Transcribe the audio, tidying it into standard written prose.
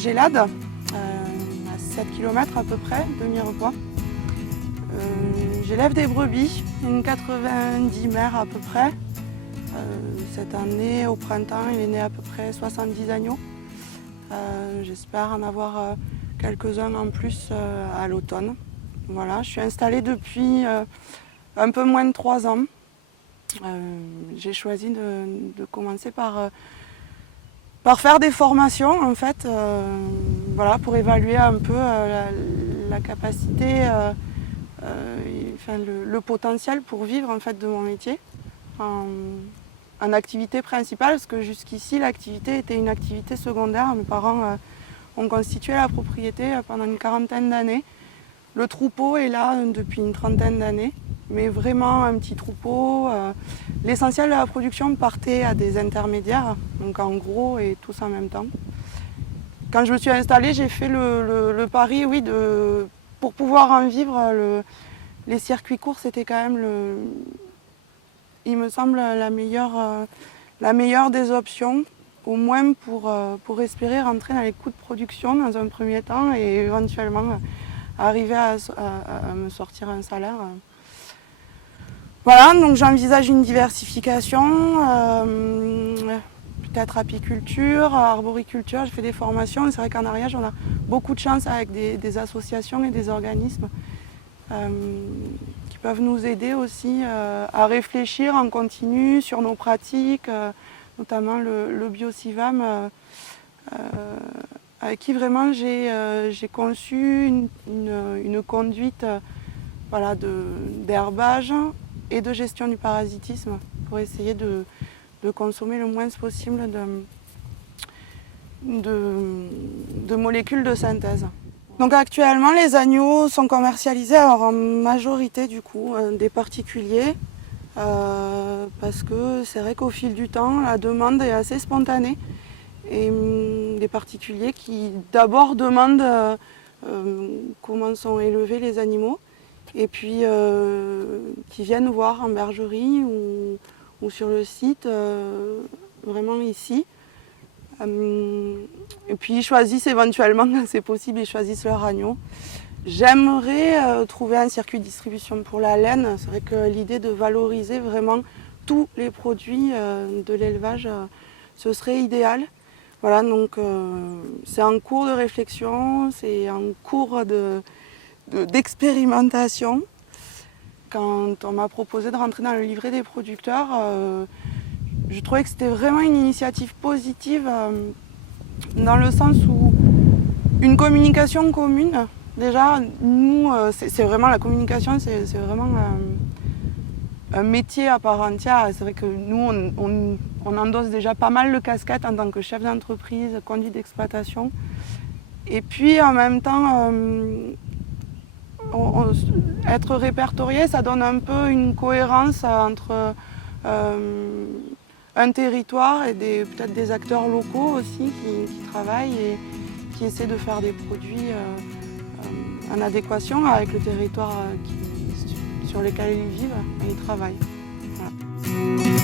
Gélade, à 7 km à peu près de Mirepoix. J'élève des brebis, une 90 mères à peu près. Cette année, au printemps, il est né à peu près 70 agneaux. J'espère en avoir quelques-uns en plus à l'automne. Voilà, je suis installée depuis un peu moins de 3 ans. J'ai choisi de commencer par faire des formations en fait, voilà, pour évaluer un peu la capacité, le potentiel pour vivre en fait de mon métier en activité principale, parce que jusqu'ici l'activité était une activité secondaire. Mes parents ont constitué la propriété pendant une 40aine d'années. Le troupeau est là depuis une 30aine d'années, mais vraiment un petit troupeau. L'essentiel de la production partait à des intermédiaires, donc en gros et tous en même temps. Quand je me suis installée, j'ai fait le pari, oui, pour pouvoir en vivre, les circuits courts, c'était quand même, il me semble, la meilleure des options, au moins pour espérer rentrer dans les coûts de production dans un premier temps et éventuellement arriver à me sortir un salaire. Voilà, donc j'envisage une diversification, peut-être apiculture, arboriculture, j'ai fait des formations. C'est vrai qu'en Ariège, on a beaucoup de chance avec des associations et des organismes qui peuvent nous aider aussi à réfléchir en continu sur nos pratiques, notamment le BioCivam, avec qui vraiment j'ai conçu une conduite voilà, d'herbage et de gestion du parasitisme pour essayer de consommer le moins possible de molécules de synthèse. Donc actuellement, les agneaux sont commercialisés alors en majorité du coup des particuliers parce que c'est vrai qu'au fil du temps, la demande est assez spontanée et des particuliers qui d'abord demandent comment sont élevés les animaux et puis qui viennent voir en bergerie ou sur le site, vraiment ici. Et puis ils choisissent éventuellement, quand c'est possible, ils choisissent leur agneau. J'aimerais trouver un circuit de distribution pour la laine. C'est vrai que l'idée de valoriser vraiment tous les produits de l'élevage, ce serait idéal. Voilà, donc c'est en cours de réflexion, c'est en cours d'expérimentation. Quand on m'a proposé de rentrer dans le livret des producteurs, je trouvais que c'était vraiment une initiative positive dans le sens où une communication commune, déjà, nous, c'est vraiment la communication, c'est vraiment un métier à part entière. C'est vrai que nous, on endosse déjà pas mal de casquettes en tant que chef d'entreprise, conduite d'exploitation. Et puis en même temps, être répertorié, ça donne un peu une cohérence entre un territoire et peut-être des acteurs locaux aussi qui travaillent et qui essaient de faire des produits en adéquation avec le territoire sur lequel ils vivent et ils travaillent. Voilà.